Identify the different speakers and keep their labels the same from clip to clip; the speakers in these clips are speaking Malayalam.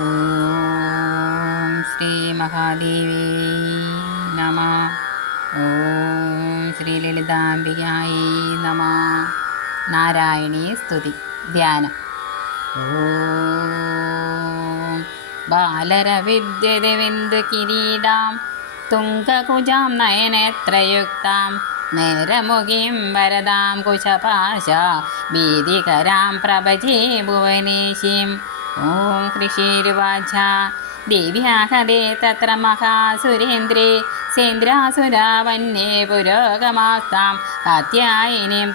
Speaker 1: ഓം ശ്രീ മഹാദേവി നമ. ഓം ശ്രീ ലളിതാംബികായി നമ. നാരായണീ സ്തുതി. ധ്യാനം. ഓം ബാലരവിദ്യവിന്ദു കിരീടാം. തുങ്കകുജാം നയനേത്രയുക്താം. നേരമുഖീം വരദാം കുശപാശ. ഭീതികരാം പ്രഭജേ ഭുവനേശീം ഓം കൃഷിരുവാച ദേവ്യാഹതേ തത്ര മഹാസുരേന്ദ്രേ സേന്ദ്രാസുരാവന്യേ പുരോഗമാസ്താം കാത്യായനീം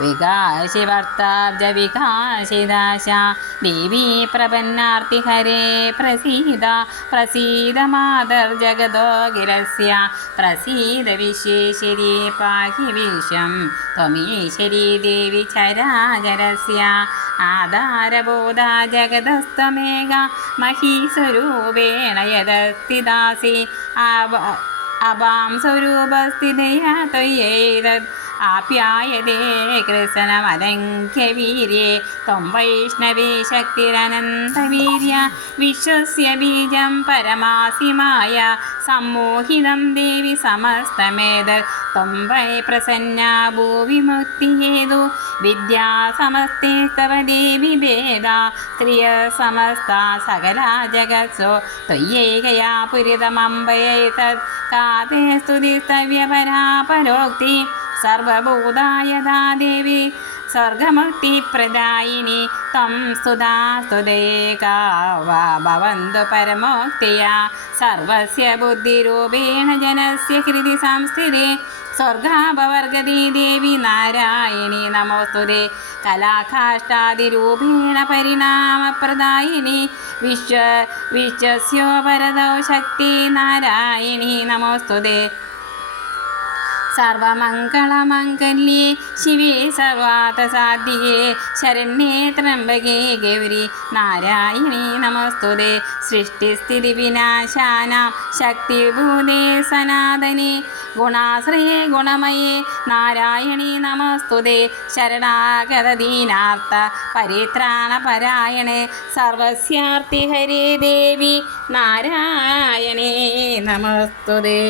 Speaker 1: വികാശി ദാശ. വികാശിദാശ പ്രപന്നാർത്തി ഹരേ പ്രസീദ പ്രസീദ മാതർ ജഗതോ ഗിരസ്യ പ്രസീദ വിശ്വേശ്വരി പാഹി വിഷം. ത്വമീശ്വരി ദേവി ചരാചരസ്യ. ആധാരബോധ ജഗതസ്ത്വമേക മഹീസ്വരൂപേണ യദസ്ഥിതാസി ആവ അപാം സ്വരൂപസ്ഥിതയാ ത്വയേതത് ആപ്യായതേ കൃഷ്ണമലങ്ക്യ വീര്യേ ത്വം വൈഷ്ണവേ ശക്തിരനന്തവീര്യ വിശ്വസ്യ ബീജം പരമാസിമായ സമ്മോഹിതം ദേവി സമസ്തമേത ത്വം വൈ പ്രസന്ന ഭൂവിമുക്തിഹേതു വിദ്യാ സമസ്തേ തവ ദേവി ഭേദ സ്ത്രിയ സമസ്ത സകല ജഗത്സോ ത്വയ്യേകയാ പുരിതമമ്പയേതത് കാതേ സ്തുതിസ്തവ്യപരാപരോക്തി സർവഭൂതായതാ ദേവി സ്വർഗമുക്തിപ്രദായിനി ത്വം സ്തുതാ സ്തുതേകാ വാ ഭവന്തു പരമോക്തിയ. സർവസ്യ ബുദ്ധിരൂപേണ ജനസ്യ ഹൃതി സംസ്ഥിതേ സ്വർഗാപവർഗതി ദേവി നാരായണി നമോസ്തുതേ. കലാകാഷ്ടാതിരൂപേണ പരിണാമപ്രദായിനി വിശ്വ വിശ്വസ്യോപരതോ ശക്തി നാരായണി നമോസ്തുതേ. സർവമംഗളമംഗല്യേ ശിവേ സർവാതസാധ്യേ ശരണ്യേ ത്രംബകേ ഗൗരി നാരായണീ നമസ്തുതേ സൃഷ്ടിസ്ഥിതി വിനാശാനാം ശക്തിഭൂതേ സനാതനെ ഗുണാശ്രയേ ഗുണമയേ നാരായണീ നമസ്തുതേ ശരണാഗതദീനാർത്ഥ പരിത്രാണപരായണേ സർവസ്യാർത്ഥി ഹരേ ദേവി നാരായണേ നമസ്തുതേ.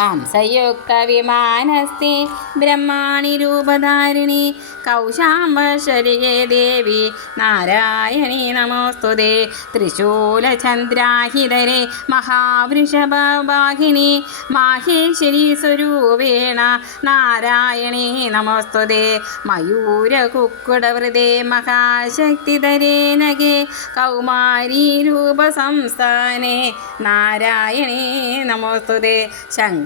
Speaker 1: ഹംസയുക്തവിമാനസ്തി ബ്രഹ്മാണി രൂപധാരിണി കൗശാംബശരികേ ദേവി നാരായണി നമോസ്തുതേ ത്രിശൂലചന്ദ്രാഹിതരെ മഹാവൃഷഭവാഹിനി മാഹേശ്വരി സ്വരൂപേണ നാരായണി നമോസ്തുതേ മയൂരകുക്കുടവൃതേ മഹാശക്തിധരേ നഗേ രൂപസംസ്ഥാനെ നാരായണി നമോസ്തുതേ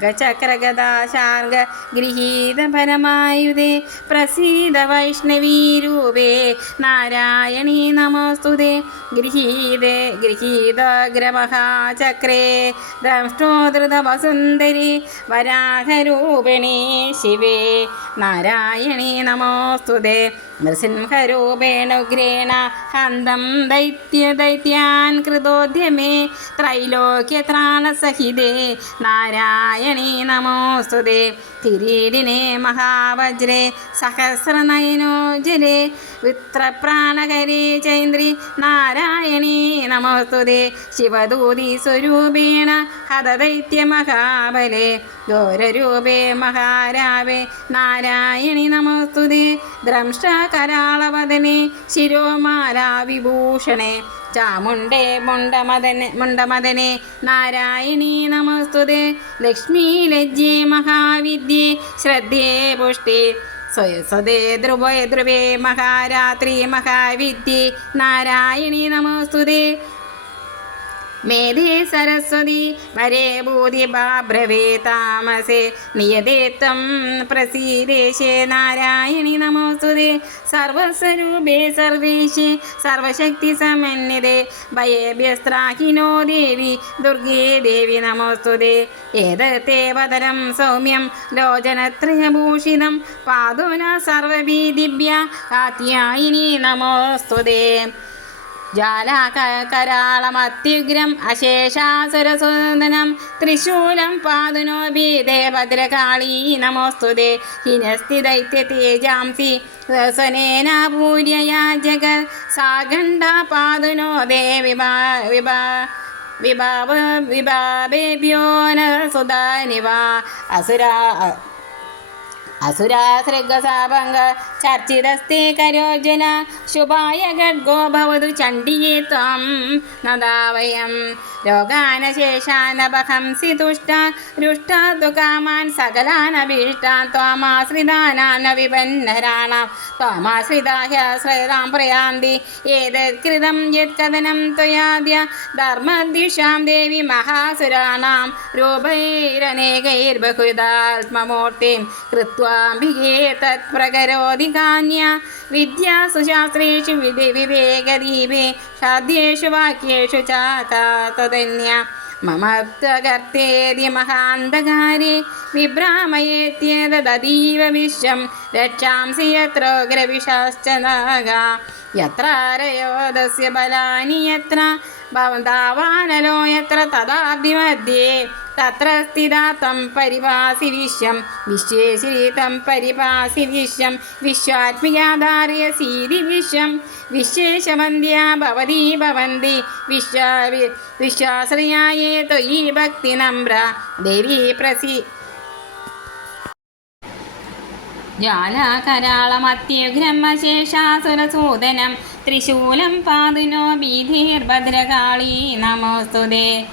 Speaker 1: ശംഖചക്രഗദാശാർഗ ഗൃഹീതപരമായുധേ പ്രസീത വൈഷ്ണവീരൂപേ നാരായണീ നമോസ്തുതേ. ഗൃഹീതേ ഗൃഹീതഗ്രമഹാചക്രേ ദംഷ്ടോധൃതവസുന്ദരി വരാഹരൂപിണി ശിവേ നാരായണീ നമോസ്തുതേ. നൃസിംഹരൂപേണുഗ്രേണ ഹന്തം ദൈത്യ ദൈത്യാൻ കൃതോദ്യമേ. ത്രൈലോക്യത്രാണസഹിതേ. നാരായണീ നമോസ്തുതേ. തിരീടിനെ മഹാവജ്രേ. സഹസ്രനയനോജലേ വിത്രപ്രാണകരേ ചൈന്ദ്രി നാരായണീ നമോസ്തുതേ. ശിവദൂതി സ്വരൂപേണ ഹതദൈത്യമഹാബലേ ഘോരരൂപേ മഹാരാവേ നാരായണി നമോസ്തുതേ. ദ്രംഷ്ടകരാളവദനെ ശിരോമാലാവിഭൂഷണേ ചാമുണ്ടേ മുണ്ടമദനെ മുണ്ടമദനെ നാരായണീ നമസ്തുതേ. ലക്ഷ്മീ ലജ്ജേ മഹാവിദ്യേ ശ്രദ്ധേ പുഷ്ടേ. ധ്രുവേ ധ്രുവേ മഹാരാത്രി മഹാവിദ്യേ. നാരായണി നമോസ്തുതേ. മേധേ സരസ്വതി വരേ ഭൂതി ബാബ്രവേ താമസേ. നിയതേ പ്രസീദേശേ നാരായണി നമോസ്തുതേ. സർവസ്വരൂപേ സർവേശേ സർവശക്തി സമന്വിതേ. ഭയേഭ്യസ്ത്രാഹിനോ ദേവി ദുർഗേ ദേവി നമോസ്തുതേ. ഏതത്തേ വദനം സൗമ്യം ലോചനത്രയഭൂഷിതം. പാതുന സർവഭീതിഭ്യ കാത്യായിനി നമോസ്തുതേ. ജാലാകരാളമത്യുഗ്രം അശേഷാസുരസുന്ദനം ത്രിശൂലം പാതുനോ ഭീതേ ഭദ്രകാളീ നമോസ്തുതേ. ഹിനസ്തി ദൈത്യതേജാംസി സ്വനേന പൂര്യയാ ജഗ സാഖണ്ഡ പാതുനോ ദേവി വിഭാ വിഭാവ വിഭാവേഭ്യോ ന സുധാനിവ അസുരാ അസുരാസൃഗസാഭംഗ ചർച്ചിതസ്തി കരോജന ശുഭായ ഖഡ്ഗോ ഭവതു ചണ്ഡിയേ ത്വം. നദാവയം രോഗാനശേഷാനപഹംസി തുഷ്ട രുഷ്ടാ തു കാമാൻ സകലാനഭീഷ്ടാൻ വിപന്നരാണ. വിപന്നരാണാം ത്വാമാശ്രിതാഹ്യശ്രയതാം പ്രയാന്തി ഏതത്കൃതം യത്കഥനം ത്വയാദ്യ ധർമ്മദിഷാം ദേവി മഹാസുരാണാം. രൂപൈരനേകൈർബഹുദാത്മമൂർത്തിം കൃത്വ വാംബികേ തത്പ്രകരോതി കാന്യ വിദ്യാസു ശാസ്ത്രേഷു വിധി വിവേകദീപേ സാധ്യേഷു വാക്യേഷു ചാതന്യ മമത്വകർത്തേതി മഹാന്തകാരി വിഭ്രാമയേത്യതീവ വിശ്വം രക്ഷാംസി യത്രോഗ്രവിഷാശ്ചനാഗ യത്രാരയോദസ്യ ബലാനി യത്ര ഭവന്താവാനലോ യത്ര തദാബ്ദിമധ്യേ തത്ര സ്ഥിതാ തം പരിഭാസി വിശ്വം വിശ്വേശ്വരി തം പരിഭാസി വിശ്വം വിശ്വാത്മികാധാരയ സീതി വിശ്വം വിശ്വേശവന്ധ്യ ഭവതി ഭവന്തി. വിശ്വാ വിശ്വാശ്രയായേ ത്വയി ഭക്തി നമ്ര. ദേവി പ്രസി. ജ്വാലാകരാളമത്യുഗ്രമ്മശേഷാസുരസൂദനം ത്രിശൂലം പാതുനോ ഭീതിർഭദ്രകാളീ നമോസ്തുതേ.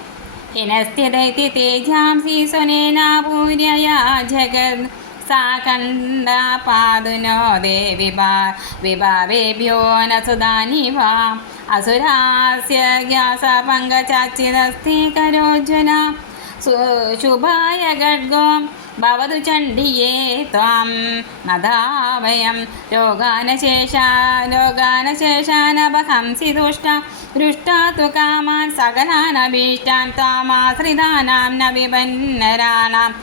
Speaker 1: ज्वालाकराळमत्युग्रमशेषासुरसूदनं त्रिशूलं पादुनो भीधिर्भद्रकाळी नमोऽस्तु ते हिनस्थितैति तेजांसि सुनेनापूर्यया जगत् सा कण्डा पादुनो दे विभा विभावेभ्यो न सुदानि वा असुरास्य ज्ञासपङ्गचाचिदस्ति करोज्जना सु शुभाय खड्गो ഭവതു ചണ്ഡിയേ ത്വാം നദാവയം രോഗാനശേഷാ രോഗാനശേഷാനപഹംസി ദുഷ്ട ദൃഷ്ടാ തു കാമാൻ സകലാനഭീഷ്ടാൻ ത്വാമാശ്രിതാനാം ന വിപന്നരാണാം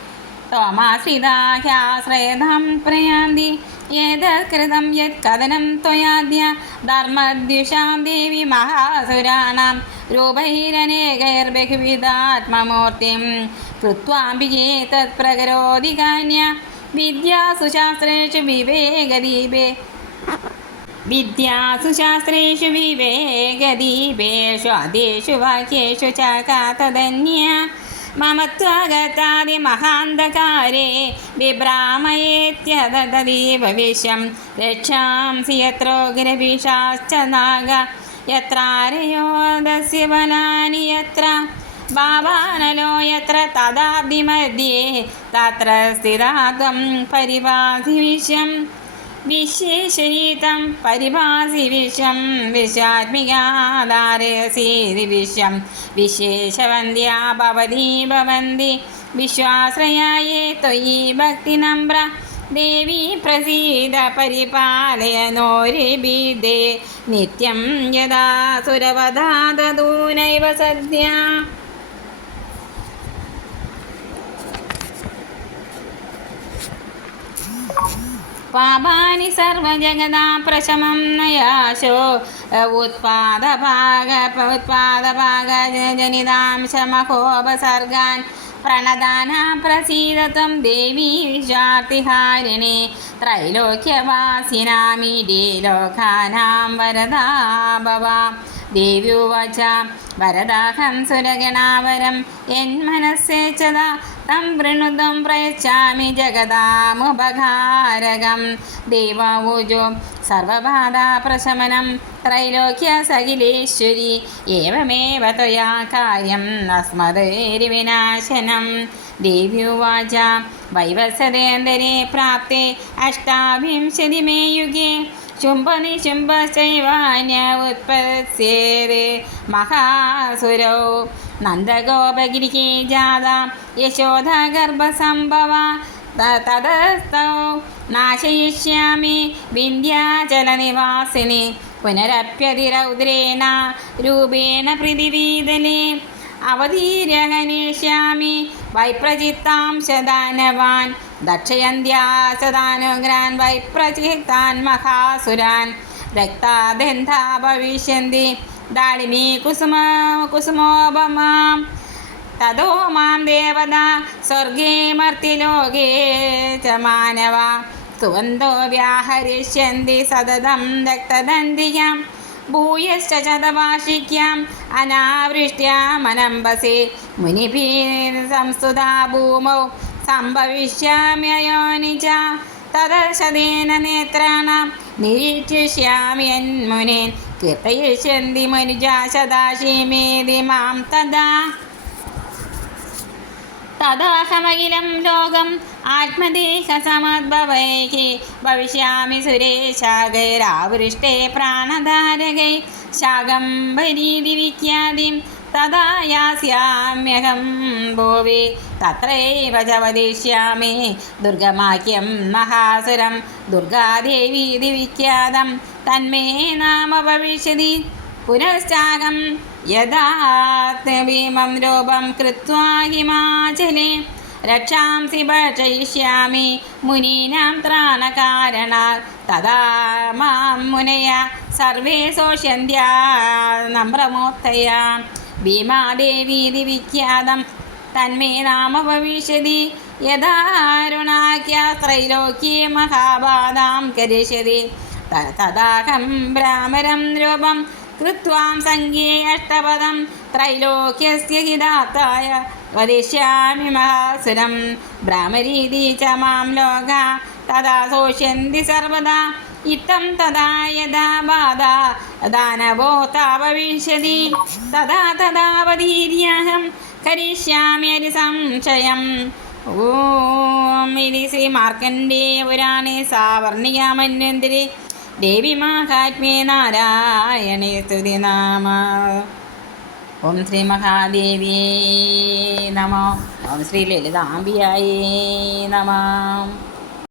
Speaker 1: ത്വമാശ്രിതാഹ്യാശ്രയതാം പ്രയാന്തി ഏതത്കൃതം യത്കഥനം ത്വയാദ്യ. ധർമ്മദ്യുഷാം ദേവി മഹാസുരാണാം. രൂപൈരനേകൈർബഹുവിധാത്മമൂർത്തിം കൃത്വാംബികേ തത്പ്രകരോധികാന്യ വിദ്യാസു ശാസ്ത്രേഷു വിവേകദീപേ. വിദ്യാസു ശാസ്ത്രേഷു വിവേകദീപേഷു അതേഷു വാക്യേഷു ച കാതധന്യ മമത്വഗതാദിമഹാന്തകാരെ വിഭ്രാമയേത്യതീഭവിശ്യം രക്ഷാംസി യത്രോ ഗിരവിഷാശ്ച നാഗ യത്രാരയോദസ്യ ബലാനി യത്ര. ഭാവാനലോ യത്ര തദാതിമധ്യേ തത്ര സ്ഥിരാതം പരിഭാസി വിശ്വം വിശേഷരീതം പരിഭാസി വിശ്വം വിശാത്മികാധാരസീതി വിശ്വം വിശേഷവന്ദ്യാ ഭവതി ഭവന്തി. വിശ്വാശ്രയായേ ത്വയി ഭക്തിനമ്ര ദേവി പ്രസീത പരിപാലയനോരിബിദേ നിത്യം യഥാ സുരവധാ ദൂനൈവ സദ്യ. പാപാനി സർവജഗതാ പ്രശമം നയാശോ. ഉത്പാദഭാഗ ഉത്പാദഭാഗ ജനിതാംശമഹോപസർഗാൻ പ്രണദാന പ്രസീതത്വം ദേവി വിശാർത്തിഹാരിണി ത്രൈലോക്യവാസിനാമിടേ ലോകാനാം വരദാഭവ. ദേവ്യുവാച വരദാഹം സുരഗണാവരം. യന്മനസ്സേച്ചത त्रैलोक्यवासिनामीडे लोकानां वरदा भवा देव्युवाच वरदाहं सुरगणावरं यन्मनस्सेचदा तं वृणुदं प्रयच्छामि जगदामुपकारकं देवावुजो सर्वबाधाप्रशमनं त्रैलोक्यसखिलेश्वरी एवमेव त्वया कार्यम् अस्मदैर्विनाशनं देव्युवाच वैवसदेन्दरे प्राप्ते अष्टाविंशतिमे युगे ശുംഭനിശുംഭശൈവാന്യവുത്പദ്സ്യേത് മഹാസുരൗ. നന്ദഗോപഗിരികേ ജാത യശോധഗർഭസംഭവ തതസ്തൗ നാശയിഷ്യാമി വിന്ധ്യാചലനിവാസിനി പുനരപ്യതിരൗദ്രേണ രൂപേണ പൃഥിവീതലേ അവധീരഹനിഷ്യാമി വൈപ്രചിത്താം ശതാനവാൻ ദക്ഷയന്ത്യാ സദാനുഗ്രാൻ വൈപ്രചിഹിതാൻ മഹാസുരാൻ. രക്താദന്താ ഭവിഷ്യന്തി. ദാളിമീ കുസുമ കുസുമോപമാം. തതോ മാം ദേവത സ്വർഗേ മർത്തിലോകേ ച മാനവ. സുവന്തോ വ്യാഹരിഷ്യന്തി സതതം രക്തദന്തിയാം ഭൂയശ്ച ചതവാഷിക്യാം അനാവൃഷ്ട്യാ മനംബസി മുനിഭീ സംസ്തുതാ ഭൂമൗ. സംഭവിഷ്യാമ്യയോനി തദർശദീന തദർശതേന നേത്രാണാം. നിരീക്ഷിഷ്യാമ്യന്മുനേൻ കീർത്തയിഷ്യന്തി മനുജാ സദാശിമേതി മാം തദാ തദാഹമഖിലം ലോകം ആത്മദേഹസമദ്ഭവൈः ഭവിഷ്യാമി സുരേശാകൈരാവൃഷ്ടേ പ്രാണധാരകൈ. ശാകംഭരീതി വിഖ്യാതിം. തഥാ യാസ്യാമ്യഹം ഭൂവി. തത്രൈവ ച വദിഷ്യാമി ദുർഗമാക്യം മഹാസുരം. ദുർഗാദേവീതി വിഖ്യാതം തന്മേ നാമ ഭവിഷ്യതി പുനശ്ചാകം യഥാത്മഭീമം രൂപം കൃത്വാ ഹിമാചലെ. രക്ഷാംസി ഭക്ഷയിഷ്യാമി. മുനീനാം ത്രാണകാരണാൽ തഥാ മാം മുനയ. സർവേ സോഷ്യന്ത്യാ നമ്രമൂർത്തയ ഭീമാദേവീതി വിഖ്യാതം. തന്മേ നാമ ഭവിഷ്യതി യഥാരുണാഖ്യ ത്രൈലോക്യേ മഹാബാധാം കരിഷ്യതി. തഥാഹം ഭ്രാമരം രൂപം കൃത്വാം സംഖ്യേ അഷ്ടപദം. ത്രൈലോക്യസ്യ ഹിതാത്തായ വദിഷ്യാമി മഹാസുരം. ഭ്രാമരീതി ച മാം ലോക. തഥാ ശോഷ്യന്തി സർവദാ. ഇത്തം തഥാ യഥാ ബാധ ദാനവോ താപവിശതി തഥാ തഥാവതീര്യാഹം കരിഷ്യാമി സംശയം. ഓം ഇതി ശ്രീ മാർക്കണ്ഡേയ പുരാണേ സാവർണികാമന്വന്തിരി ദേവി മാഹാത്മ്യേ നാരായണേ സ്തുതി നാമ. ഓം ശ്രീ മഹാദേവിയേ നമ. ഓം ശ്രീ ലളിതാംബിയായേ നമ.